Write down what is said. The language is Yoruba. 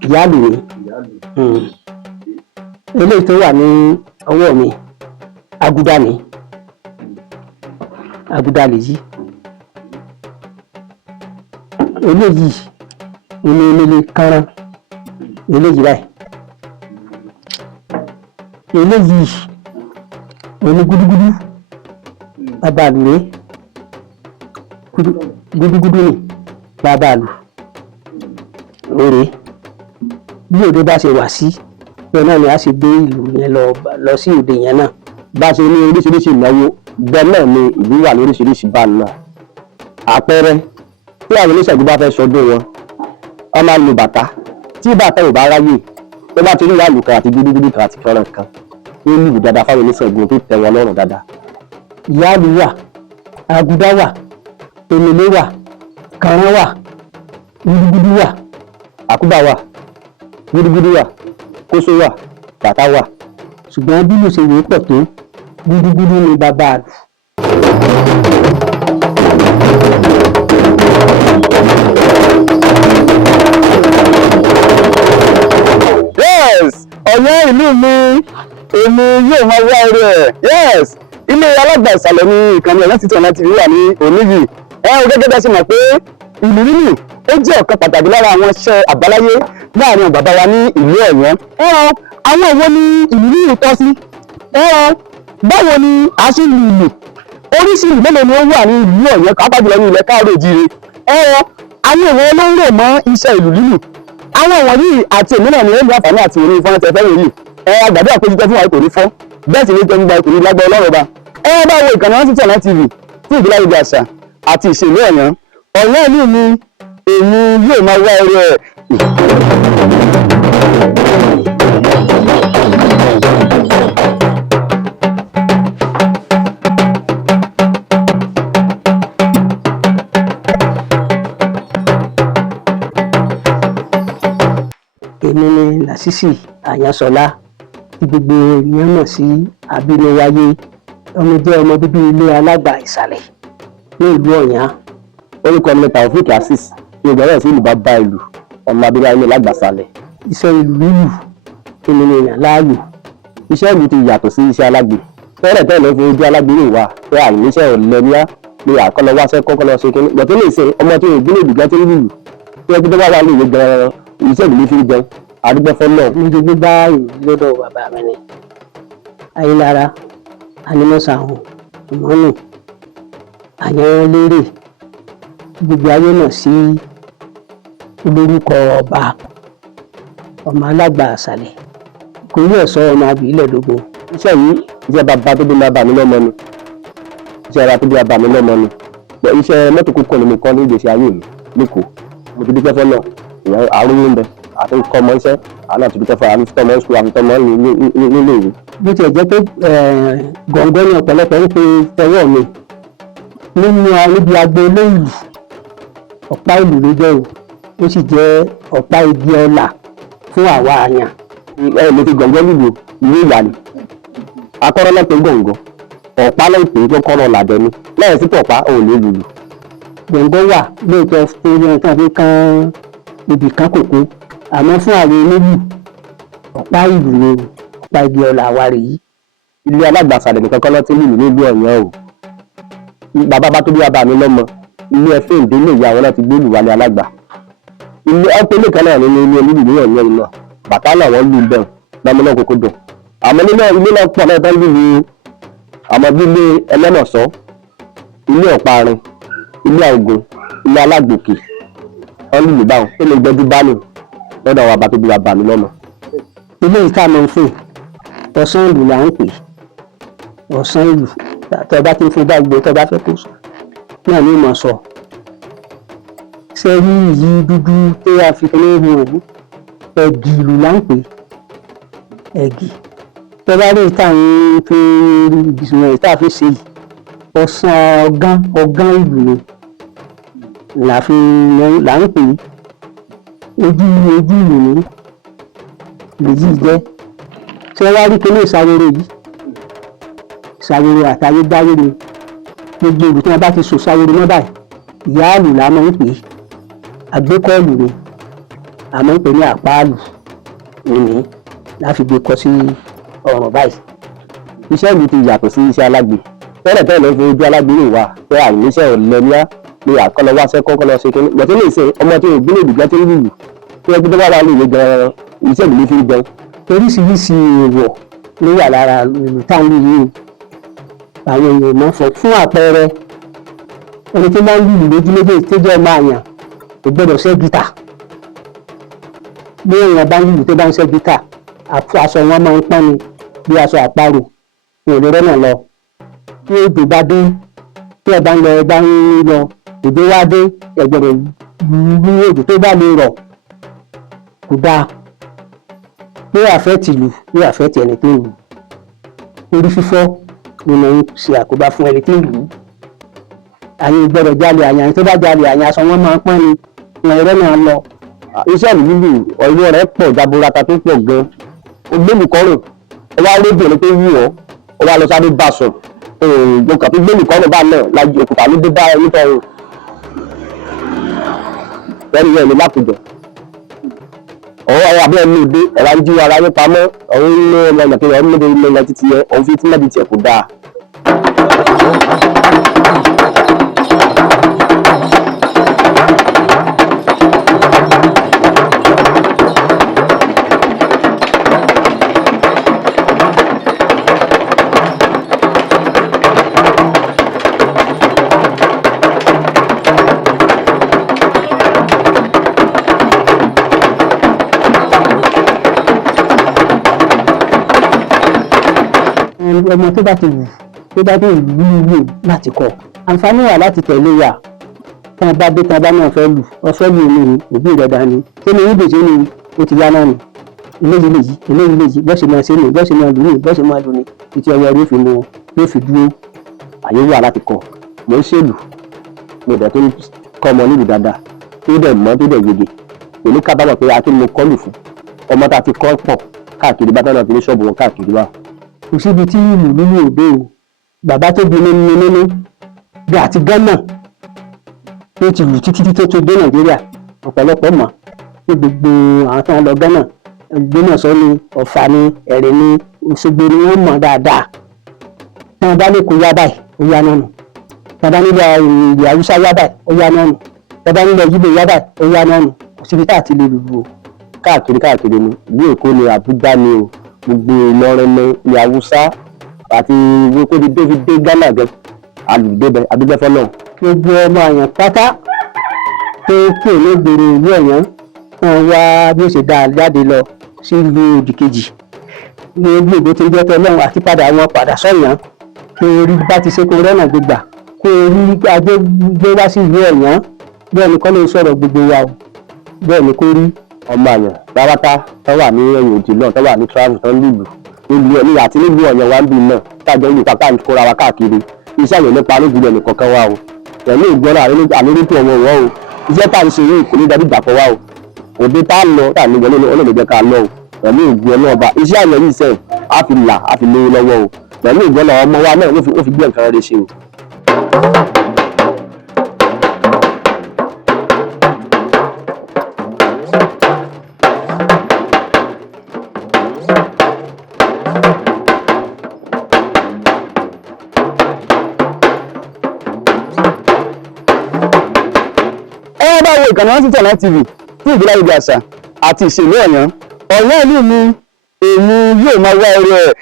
ìyáàlú ni. Eléyìí tó wà ní ọwọ́ mi agúdá ni, agúdá lèyí. Eléyìí onílé kánrán, eléyìí báyìí. Eléyìí oní gúdúgúdú, bàbá àlù rèé. Gúdúgúdú ni bàbá àlù rèé. Bí òde bá ṣe wà sí bẹ́ẹ̀ náà ni a ṣe gbé ìlú yẹn lọ sí òde yẹn náà. Bá a ṣe ní oríṣiríṣi ìnáwó bẹ́ẹ̀ náà ni ìlú wà lóríṣiríṣi bá ń lọ. Àpẹẹrẹ tí àwọn oníṣègùn bá fẹ́ sọdún wọn, wọ́n máa ń lo bàtà. Tí bàtà ò bá ráyè, tó bá ti rí ìyáàlú kan àti gúdúgúdú kan àti kánrán kan, ó lùlù dáadáa fáwọn oníṣègùn tó tẹ́ wọn lọ́rùn dáadáa. Ìyáàlú wà, agúdá wà, omele wà, kánrán wà, gúdúgúdú wà, àkúbà wà, gúdúgúdú wà, kóso wà, bàtà wà. Ṣùgbọ́n bí ló ṣe wé pọ̀ tó, gúdúgúdú ni bàbá àlù. Yes, ọ̀yọ́ ìlú mi, èmi yóò máa wá orí ẹ̀. Yes, ilé Alágbà Ìsàlẹ̀ ní ìkànnì Ọ̀yọ́ City Online TV wà ní òní yìí. Gẹ́gẹ́ bí a ṣe mọ̀ pé ìlú lílù ó jẹ́ ọ̀kan pàtàkì lára àwọn iṣẹ́ àbáláyé láàrin bàbá wa ní ìlú Ọ̀yọ́. Àwọn èwo ni ìlú lílù tọ́ sí? Báwo ni a ṣe lu ìlù? Oríṣi ìlú mélòó ni ó wà ní ìlú Ọ̀yọ́ pàápàá jùlọ ní ilẹ̀ Káàárọ̀ Oòjíire? Àwọn èwo ló ń rò mọ́ iṣẹ́ ìlú lílù? Àwọn wọ̀nyí àti èmi náà ni ó ní àǹfààní àti òní ìfọ́n tẹ̀fẹ́ yìí. Àgbàdo àpéjútẹ́ fún wa kò ní fọ́, bẹ́ẹ̀ sì ni jẹ́ gbígba ìkòrí lágbọ́ Ọlọ́run Ọba. Bá wo ìkànnì Ọ̀yọ́ City Online TV fún ìgbéláyé àṣà àti ìṣèlú Ọ̀yọ́. Ọ̀yọ́ ìlú mi, èmi yóò máa wá orí ẹ̀. Èmi ni Lásìsì Àyànsọ́lá tí gbogbo ènìyàn mọ̀ sí Abínúwáyé. Ọmọ bíbí ilé Alágbà Ìsàlẹ̀ ní ìlú Ọ̀yọ́. Orúkọ mi ni Taofik Azeez, Yorùbá rẹ̀ sí ìlú bàbá ìlú, ọmọ abíyá ilé Alágbà Ìsàlẹ̀. Iṣẹ́ ìlú lílù èmi ni èèyàn láàyò. Iṣẹ́ ìlú ti yàtọ̀ sí iṣẹ́ alágbe. Tẹ́lẹ̀ tẹ́lẹ̀ fi ojú alágbe yìí wà pé àìníṣẹ́ ọ̀lẹ́ ní á ní àkọlọ wáṣẹ́ kọ́kọ́lọ́ ṣe kínní. Bọ̀tẹ́ lè ṣe ọmọ tí òògùn lè dùgbẹ́ tí ń lùlù. Tí wọ́n ti dọ́gba wà ní ìwé gan-an, iṣẹ́ ìlú fi ń jẹun. Àdúgbò fọ́lọ́. Mo ti gbé bá ìlú lọ́dọ̀ bàbá mi ni. Ayélára, Anímọ̀sàhùn, Ìmọ̀nù, Àyànlérè, gbogbo ayé náà sí olórúkọ ọba, ọmọ Alágbà Ìsàlẹ̀. Kò ní ẹ̀sọ́ ọmọ Abílẹ̀ Lógún. Iṣẹ́ yìí iṣẹ́ bàbá tó bí bàbá mi lọ́mọ ni. Iṣẹ́ bàbá tó bí bàbá mi lọ́mọ ni. Iṣẹ́ mọ́tò kúkọ ni mo kọ́ ní ìgbésí ayé mi lẹ́kọ̀ọ́. Mo ti dúpẹ́ fọ́lọ́. Ìyẹn àrùn ń bẹ. Àti kọ́ ọmọ iṣẹ́, àwọn àti dúpẹ́ fọ́ àwọn tọmọ ìṣúra àti tọmọ nílé ìwé. Bó tiẹ̀ jẹ́ pé gọ̀ǹgọ̀ ní ọ̀pọ̀lọpọ̀ ń pe tọwọ́ mi nínú níbi agbo ilé ìlú. Ọ̀pá ìlú ló jẹ́ o, ó sì jẹ́ ọ̀pá igi ọlà fún àwa àyàn. Mo ti gọ̀ǹgọ̀ lùlù ìlú ìyàlẹ̀. Akọ́rọ́ náà pé gọ̀ǹgọ̀. Ọ̀pá náà pé kọ́kọ́rọ́ làdẹ ni. Lẹ́yìn sí pọ̀pá ò lè lùlù. Gọ̀ǹgọ̀ wà lóòótọ́ tó yẹ kí wọ́n fi kán ibì kan kòkó. Àmọ́ fún àwọn onílù, ọ̀pá ìlú ni ọ̀pá igi ọlà àwárí yìí. Ilé Alágbà Ìsàlẹ̀ nìkan kọ́ lọ́ ti lùlù nílùú Ọ̀yọ́ o. Bàbá bá tó bí bàbá mi lọ́mọ, ilé ẹ̀fẹ́ ìdílé ìyá wọn náà ti gbé ìlú wálé Alágbà. Ilé ọ́pẹ́lẹ̀ kan náà nínú ilé onílù ní Ọ̀yọ́ iná. Bàtà náà wọ́n lù bẹ́ẹ̀ lọ́mọ náà kókó dùn. Àmọ́ nínú ilé náà pọ̀ náà tán lùlù àmọ́ bí ilé Ẹlẹ́mọ̀sọ́, ilé Ọ̀parin, ilé Àògùn, ilé Alágbòkè, wọ́n lùlù báwọn, ó lè gbẹ́jú bá nù lọ́dọ̀ àwọn àbátó bí bàbá mi lọ́mọ. Ilé ìta máa ń fò ọ̀sán ìlú là ń pè ọ̀sán ìlú tó bá ti fún gbàgbé tó bá fẹ́ kó sọ náà ní ìmọ̀ sọ. Ṣé rí ìyí dúdú tó yà fi kéré hàn òun ẹ̀gì ìlú là ń pè ẹ̀gì. Tó bá rí ìta ń fi ìgbìmọ̀ ìta fi ṣe ọ̀sán ọ̀gán ìlú ni là ń pè ojú ìlú ní lèyí jẹ́. Ṣé wá rí kíní ìsàwérò yìí? Ìsàwérò àtayébáyé ni gbogbo ìlú tí wọ́n bá ti sọ ìsàwérò náà báyìí ìyáàlù la máa ń pè é, àgbékọ́ọ̀lù ni àmọ́ ń pè ní àpáàlù nìyí láfi gbé kọ sí ọ̀rọ̀ báyìí. Iṣẹ́ ìlú ti yàtọ̀ sí iṣẹ́ alágbe. Tẹ́lẹ̀ tẹ́lẹ̀ fi ojú alágbe rè wá pé àìníṣẹ́ ọ̀lẹ́míà ni àkọlọ wá sẹ́kọ́ kọ́ lọ ṣe kí wọ́n ti lè ṣe ọmọ tí òògùn lè dùgbẹ́ tí ń lùlù tí wọ́n ti bá wà lóye gan-an iṣẹ́ ìlú fi ń jẹun. Oríṣiríṣi èèwọ̀ ló wà lára ìlú táwọn yìí àwọn èèyàn máa ń fọ fún àpẹẹrẹ ẹni tó máa ń lùlù lójú méjèèjì tó jẹ́ ọmọ àyàn kò gbọ́dọ̀ ṣẹ́ gítà. Bí èèyàn bá ń lùlù tó bá ń ṣẹ́ gítà aṣọ wọn máa ń pọ́n ni bí aṣọ àparò kò lè rọ́nà lọ. Tí èdè bá dé tí ẹ bá ń lọ èdè wá dé ẹ gbọ́dọ̀ lu èdè tó bá lè rọ̀ kò dáa. Bí àfẹ́ tìlù bí àfẹ́ tì ẹni tó lù orí fífọ́ ni mo ń ṣe àkóbá fún ẹni tó lù. Àyè gbọ́dọ̀ jalè àyàn tó bá jalè àyàn aṣọ wọn máa ń pọ́n ni wọn rọ́nà lọ. Iṣẹ́ ìlú lùlù ọ̀rọ̀ rẹ̀ pọ̀ jaburata tó pọ̀ gan-an. Ògbénìkọ́rùn ó wá rédíò pé wú ọ́ ó wá lọ sáré bá sùn ìjọba tó gbénìkọ́rùn bá náà lájú òkúta ló dé bá ẹni tọrùn lẹ́nu rẹ̀ ní lápùjọ. Ọ̀rọ̀ àwọn abẹ́ ẹni òde ẹ̀rọ ń jí ara yín pamọ́ ọ̀run ń lé ọmọ ìyàkẹ́yọ̀ ọdún méje ilé ilẹ̀ títí yẹ ọ̀hún fi tí mẹ́bi tiẹ̀ kò dáa. Ọmọ tó bá ti wù tó bá dé ìlú wúlò láti kọ àǹfààní wà láti tẹ̀lé wa tí wọ́n bá dé tí wọ́n bá náà fẹ́ lù ọ̀fẹ́ lù ní òbí rẹ̀ dání tí ní ìgbèjì ni ó ti yá náà ni eléyìí léyìí bọ́ọ̀ṣì máa ṣe ní bọ́ọ̀ṣì máa lù ní bọ́ọ̀ṣì máa lù ní títí ọwọ́ yóò fi mú wọn yóò fi dúró. Àyè wà láti kọ mò ń ṣèlú mo dẹ̀ tó ń kọ́ ọmọ nílùú dáadáa tó dẹ̀ mọ́ tó dẹ̀ yege èmi kábàámọ̀ pé a kí mo kọ́ lù fún ọmọ tá a ti kọ́ pọ̀ káàkiri bá tọ́nà fi ní ṣọ́ọ̀bù wọn káàkiri wá. Kò síbi tí ìlú nínú òde o bàbá tó bí nínú bí àti Ghana tó ti lù títí tó dé Nàìjíríà ọ̀pọ̀lọpọ̀ mọ̀ ní gbogbo àwọn tó ń lọ Ghana Ògbómọ̀ṣọ́ ni Ọ̀fà ni Ẹ̀rẹ̀ ni Òṣogbo ni wọ́n mọ̀ dáadáa. Tí wọ́n bá ní kó yá báyìí ó yá náà nù tí wọ́n bá nílẹ̀ ìlú Haúsá yá báyìí ó yá náà nù tí wọ́n bá nílẹ̀ Yíbò yá báyìí ó yá náà nù kò síbi tá àti lè lùlù o. Káàkiri ni ìlú Èkó ni Àbújá ni o gbogbo Ìlọrin ní ilẹ̀ Haúsá àti kó ti dé Ghana gan alùdébẹ adúgbẹ́fọ́ náà. Gbogbo ọmọ àyàn pátá tó kí olóògbèrè ìlú Ọ̀yọ́ wọn wá bí ó ṣe dáa jáde lọ sí ìlú òdìkejì ní ojú ìbò tó ń jẹ́ tọ́lọ́run àti padà wọn padà sọ́yàn kó orí bá ti ṣe kó rọ́nà gbégbà kó orí ajé gbé wá sí ìlú Ọ̀yọ́ bẹ́ẹ̀ ni kọ́ ló ń sọ̀rọ̀ gbogbo wa o bẹ́ẹ̀ ni kó rí. Ọmọ àyàn ráwátá tó wà ní ẹ̀yìn òdì náà tó wà ní travel tó ń lùlù nílùú ẹ̀ níyà àti nílùú Ọ̀yọ́ wa ń bì náà tájọ ń lù pápá kóra wa káàkiri iṣẹ́ àyàn nípa lójú ẹ̀ nìkan kan wá o pẹ̀lú ìgbọ́nà àlérótó ọmọ wọn o iṣẹ́ tá à ń ṣe yìí kò ní dàbí ìgbàpọ̀ wá o òde tá a lọ tá à ní wọlé ọlọ́mọdé ká lọ o pẹ̀lú ìgbọ́nà ọba iṣẹ́ àyàn yìí sẹ́yìn á fi là á fi lówó lọ́wọ́ o pẹ̀lú ìgbọ́nà ọmọ wa náà ó fi gbé nǹkan rẹ̀ ṣe o. Ìkànnì Rántí Tẹ̀lá TV fún ìgbéláyé àṣà àti ìṣèlú Ọ̀yọ́ ìlú mi èmi yóò máa wá orí ẹ̀.